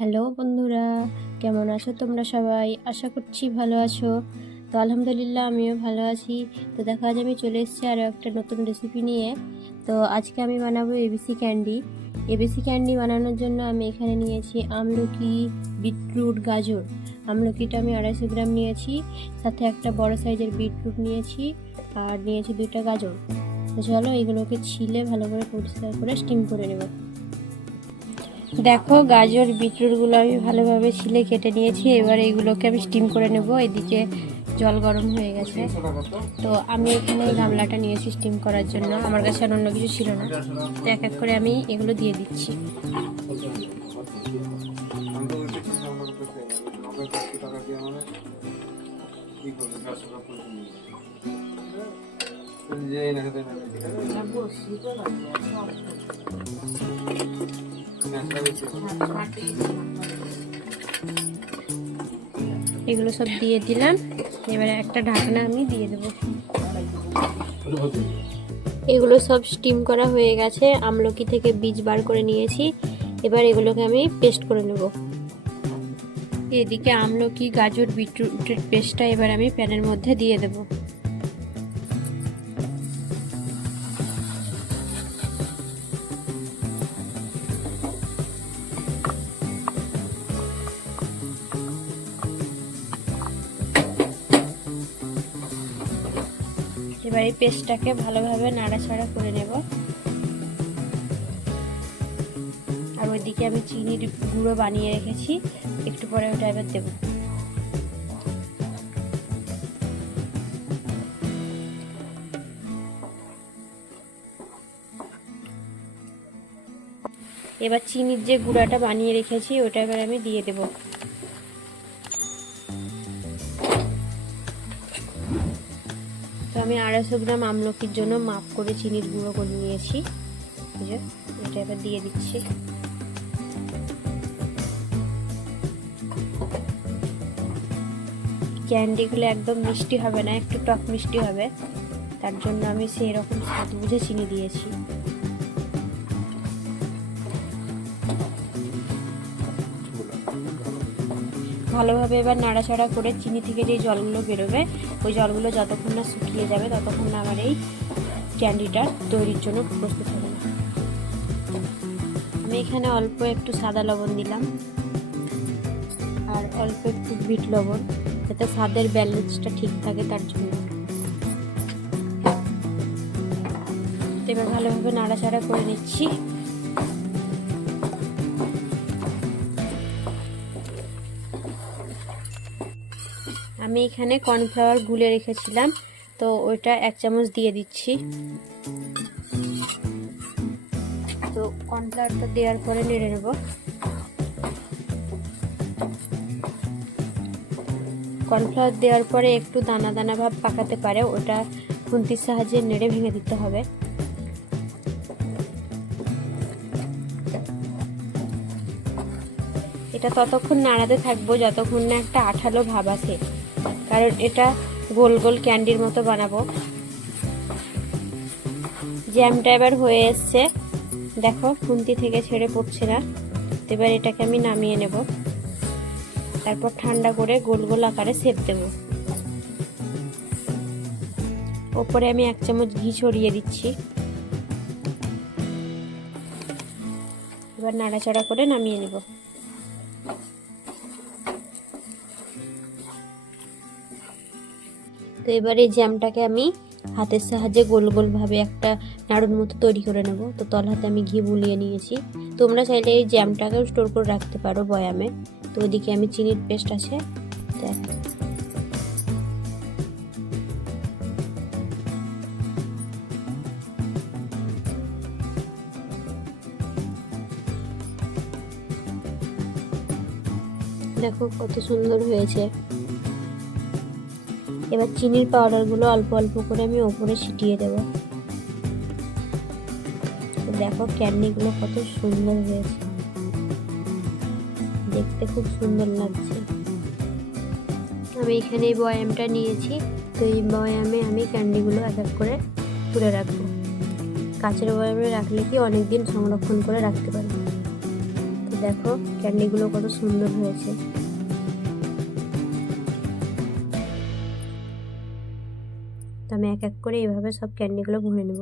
Hello বন্ধুরা, কেমন আছো তোমরা সবাই? আশা করছি ভালো আছো। তো আলহামদুলিল্লাহ আমিও ভালো আছি। তো দেখো, আজ আমি চলে এসেছি আরও একটা নতুন রেসিপি নিয়ে। তো আজকে আমি বানাবো এবিসি ক্যান্ডি। এবিসি ক্যান্ডি বানানোর জন্য আমি এখানে নিয়েছি আমলকি, বিটরুট, গাজর। আমলকিটা আমি 250 গ্রাম নিয়েছি, সাথে একটা বড় সাইজের বিটরুট নিয়েছি, আর নিয়েছি 2টা গাজর। তো চলো এগুলোকে ছিলে ভালো করে পরিষ্কার করে স্টিম করে নেব। দেখো, গাজর বিটরুটগুলো আমি ভালোভাবে ছিলে কেটে নিয়েছি। এবার এগুলোকে আমি স্টিম করে নেব। এদিকে জল গরম হয়ে গেছে। তো আমি এখানে গামলাটা নিয়েছি স্টিম করার জন্য, আমার কাছে আর অন্য কিছু ছিল না। তো এক এক করে আমি এগুলো দিয়ে দিচ্ছি। এগুলো সব দিয়ে দিলাম। এবারে একটা ঢাকনা আমি দিয়ে দেবো। এগুলো সব স্টিম করা হয়ে গেছে। আমলকি থেকে বীজ বার করে নিয়েছি। এবার এগুলোকে আমি পেস্ট করে নেব। এদিকে আমলকি, গাজর, বিটরুটের পেস্টটা এবার আমি প্যানের মধ্যে দিয়ে দেব। এবার এই পেস্টটাকে ভালোভাবে নাড়াচাড়া করে নেব। আর ওইদিকে আমি চিনির গুঁড়ো বানিয়ে রেখেছি, একটু পরে ওটা এবার দেবো। এবার চিনির যে গুঁড়াটা বানিয়ে রেখেছি ওটা এবার আমি দিয়ে দেব। তো আমি 250 গ্রাম আমলকির জন্য মাপ করে চিনির গুঁড়ো করে নিয়েছি। এটা এবার দিয়ে দিচ্ছি। ক্যান্ডিগুলো একদম মিষ্টি হবে না, একটু টক মিষ্টি হবে, তার জন্য আমি সেই রকম স্বাদ বুঝে চিনি দিয়েছি। ভালোভাবে এবার নাড়াচাড়া করে চিনি থেকে যে জলগুলো বেরোবে, ওই জলগুলো যতক্ষণ না শুকিয়ে যাবে ততক্ষণ না আমার এই ক্যান্ডিটা তৈরির জন্য প্রস্তুত হবে। আমি এখানে অল্প একটু সাদা লবণ দিলাম, আর অল্প একটু বিট লবণ, যাতে স্বাদের ব্যালেন্সটা ঠিক থাকে তার জন্য। এবার ভালোভাবে নাড়াচাড়া করে নিচ্ছি। আমি এখানে কর্নফ্লাওয়ার গুলে রেখেছিলাম, তো ওইটা 1 চামচ দিয়ে দিচ্ছি। তো কর্নফ্লাওয়ারটা দেওয়ার পরে নেড়ে নেব। কর্নফ্লাওয়ার দেওয়ার পরে একটু দানা দানা ভাব পাকাতে পারে, ওটা খুন্তির সাহায্যে নেড়ে ভেঙে দিতে হবে। এটা ততক্ষণ নাড়াতে থাকবো যতক্ষণ না একটা আঠালো ভাব আসে, কারণ এটা গোল গোল ক্যান্ডির মতো বানাবো। জ্যামটা এবার হয়ে এসছে, দেখো খুন্তি থেকে ছেড়ে পড়ছে না। এবার এটাকে আমি নামিয়ে নেব, তারপর ঠান্ডা করে গোল গোল আকারে শেপ দেব। ওপরে আমি 1 চামচ ঘি ছড়িয়ে দিচ্ছি। এবার নাড়াচাড়া করে নামিয়ে নেব। তো এবার এই জ্যামটাকে আমি হাতের সাহায্যে গোল গোল ভাবে একটা নাড়ুর মতো তৈরি করে নেব। তো তল হাতে আমি ঘি বুলিয়ে নিয়েছি। তোমরা চাইলে এই জ্যামটাকেও স্টোর করে রাখতে পারো বয়ামে। তো ওইদিকে আমি চিনির পেস্ট আছে, দেখো কত সুন্দর হয়েছে। এবার চিনির পাউডারগুলো অল্প অল্প করে আমি ওপরে ছিটিয়ে দেব। দেখো ক্যান্ডিগুলো কত সুন্দর হয়েছে, দেখতে খুব সুন্দর লাগছে। আমি এখানে এই বয়ামটা নিয়েছি, তো এই বয়ামে আমি ক্যান্ডিগুলো এক এক করে তুলে রাখবো। কাচের বয়ামে রাখলে কি অনেক দিন সংরক্ষণ করে রাখতে পারবো। তো দেখো ক্যান্ডিগুলো কত সুন্দর হয়েছে। তো আমি এক এক করে এইভাবে সব ক্যান্ডিগুলো ভরে নেব।